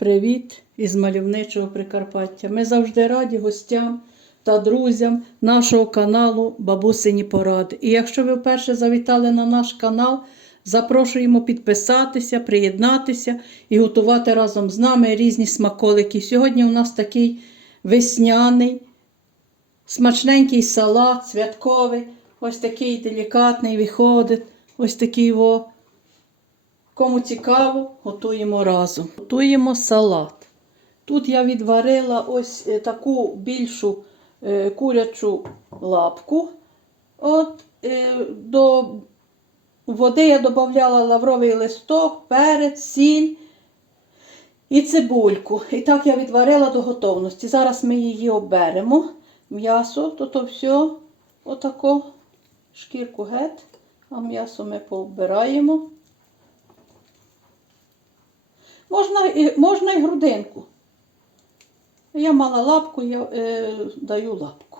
Привіт із мальовничого Прикарпаття. Ми завжди раді гостям та друзям нашого каналу Бабусині Поради. І якщо ви вперше завітали на наш канал, запрошуємо підписатися, приєднатися і готувати разом з нами різні смаколики. Сьогодні у нас такий весняний, смачненький салат, святковий, ось такий делікатний виходить, ось такий во. Кому цікаво, готуємо разом. Готуємо салат. Тут я відварила ось е, таку більшу е, курячу лапку. От е, До води я додавала лавровий листок, перець, сіль і цибульку. І так я відварила до готовності. Зараз ми її оберемо. М'ясо, то то все, отако, шкірку геть, а м'ясо ми пообираємо. Можна, і- можна і грудинку. Я мала лапку, я е, даю лапку.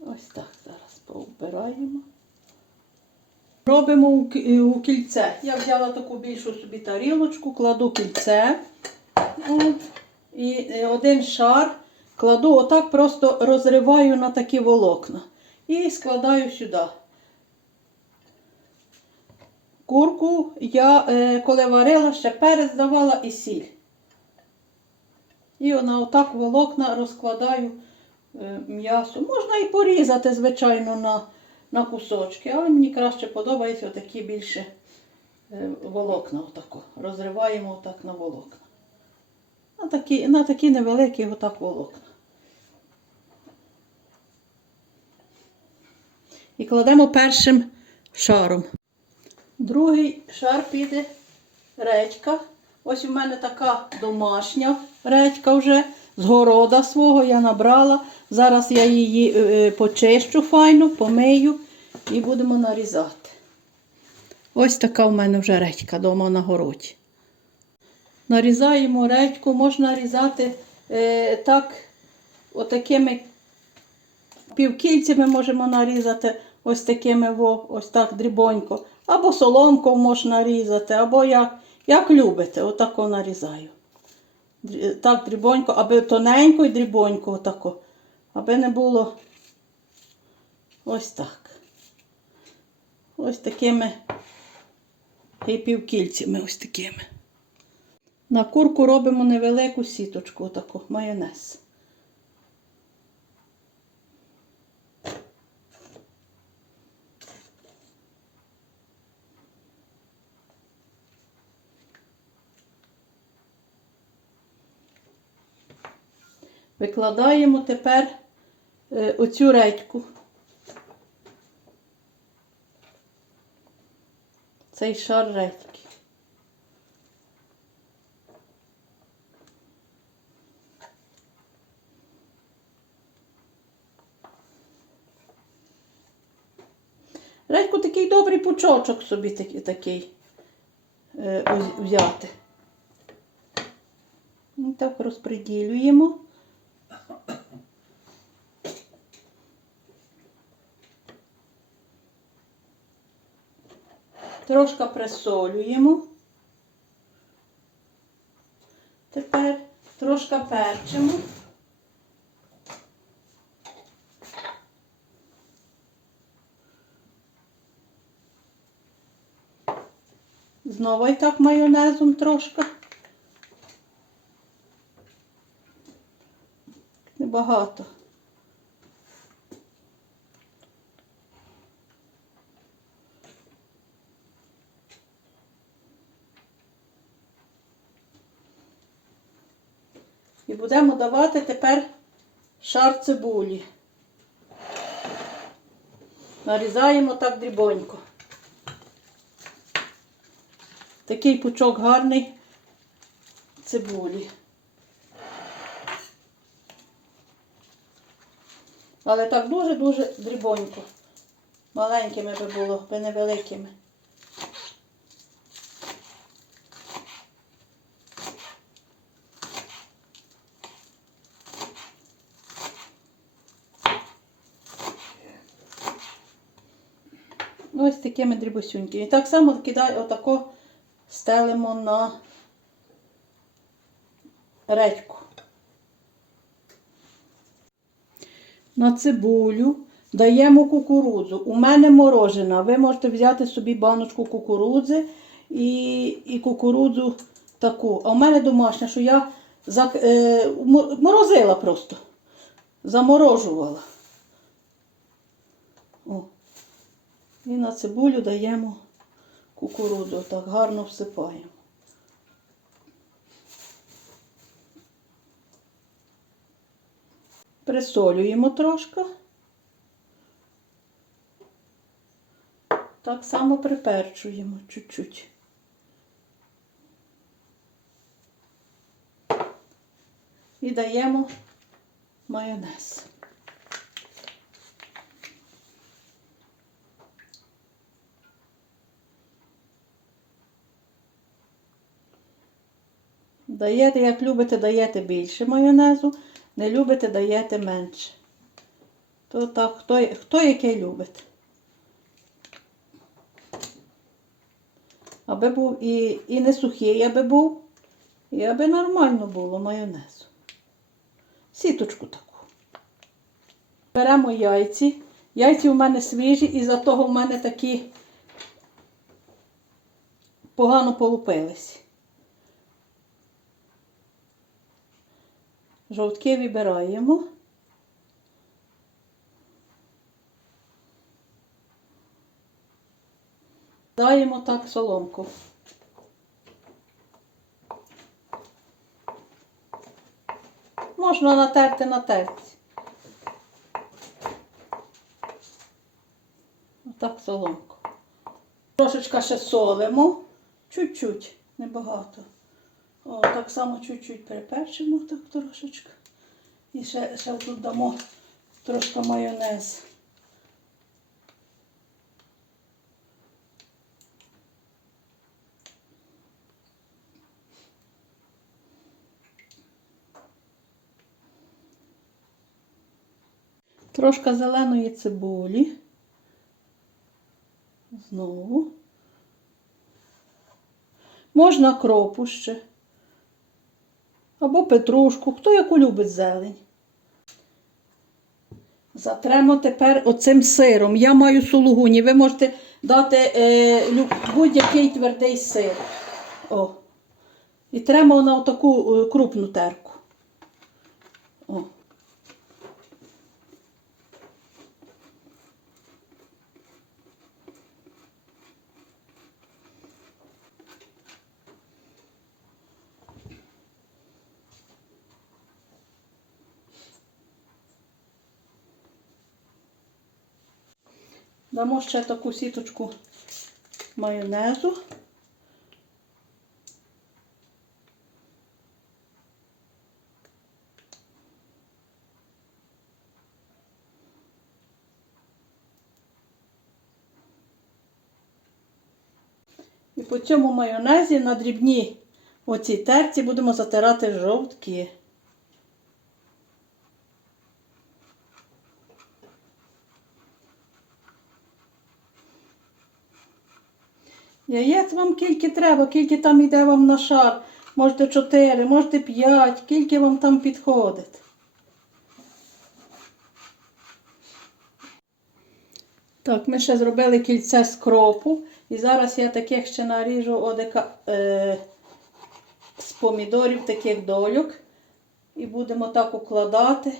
Ось так зараз поубираємо. Робимо у, у кільце. Я взяла таку більшу собі тарілочку, кладу кільце. І е, один шар кладу, отак просто розриваю на такі волокна. І складаю сюди. Курку я, е, коли варила, ще перець давала і сіль. І вона отак волокна розкладаю е, м'ясо. Можна і порізати, звичайно, на, на кусочки, але мені краще подобається отакі більше е, волокна. Отако. Розриваємо отак на волокна. На такі, на такі невеликі отак волокна. І кладемо першим шаром. Другий шар піде редька. Ось у мене така домашня редька вже з города свого я набрала. Зараз я її е, почищу файно, помию і будемо нарізати. Ось така в мене вже редька вдома на городі. Нарізаємо редьку, можна різати е, так, отакими півкільцями можемо нарізати ось такими, во, ось так дрібонько. Або соломкою можна різати, або як, як любите, отако нарізаю. Так, дрібонько, аби тоненько і дрібонько, отако. Аби не було ось так. Ось такими півкільцями ось такими. На курку робимо невелику сіточку, отаку, майонез. Викладаємо тепер е, оцю редьку. Цей шар редьки. Редьку такий добрий пучочок собі такий, е, взяти. І так розподілюємо. Трошки присолюємо. Тепер трошки перчимо. Знову і так майонезом трошки. Небагато. І будемо давати тепер шар цибулі. Нарізаємо так дрібонько. Такий пучок гарний цибулі. Але так дуже-дуже дрібонько. Маленькими би було, би невеликими. Ось такими дрібосюньками. І так само кидаю отако стелимо на редьку. На цибулю даємо кукурудзу. У мене морожена. Ви можете взяти собі баночку кукурудзи і, і кукурудзу таку. А у мене домашня, що я зак... е, морозила просто. Заморожувала. О. І на цибулю даємо кукурудзу. Так гарно всипаємо. Присолюємо трошки. Так само приперчуємо чуть-чуть. І даємо майонез. Даєте, як любите, даєте більше майонезу, не любите, даєте менше. То так, хто, хто який любить. Аби був і, і не сухий, аби був, і аби нормально було майонезу. Сіточку таку. Беремо яйці. Яйці у мене свіжі, і за того в мене такі погано полупились. Жовтки вибираємо. Даємо так соломку. Можна натерти на терці. Отак соломку. Трошечка ще солимо. Чуть-чуть, небагато. О, так само чуть-чуть переперчимо, так трошечки. І ще, ще тут дамо трошки майонез. Трошки зеленої цибулі. Знову. Можна кропу ще. Або петрушку, хто яку любить зелень. Затремо тепер оцим сиром. Я маю сулугуні. Ви можете дати е, будь-який твердий сир. О. І тремо на таку е, крупну терку. О. Дамо ще таку сіточку майонезу. І по цьому майонезі на дрібні оцій терці будемо затирати жовтки. Яєць вам скільки треба, скільки там йде вам на шар. Можете 4, можете 5, скільки вам там підходить. Так, ми ще зробили кільце з кропу. І зараз я таких ще наріжу одека, е, з помідорів таких дольок. І будемо так укладати.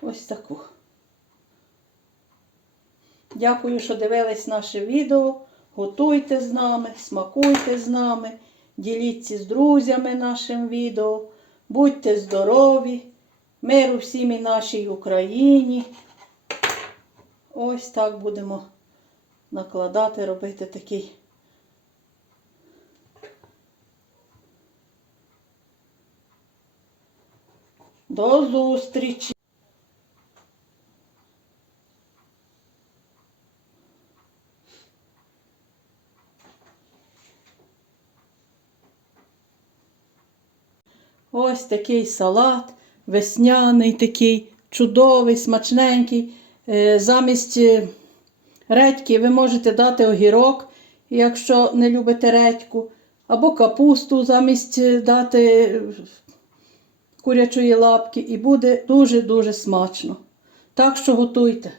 Ось таку. Дякую, що дивились наше відео. Готуйте з нами, смакуйте з нами, діліться з друзями нашим відео. Будьте здорові, миру всім і нашій Україні. Ось так будемо накладати, робити такий. До зустрічі! Ось такий салат, весняний такий, чудовий, смачненький. Е, Замість е, редьки ви можете дати огірок якщо не любите редьку, або капусту замість е, дати курячої лапки, і буде дуже-дуже смачно. Так що готуйте.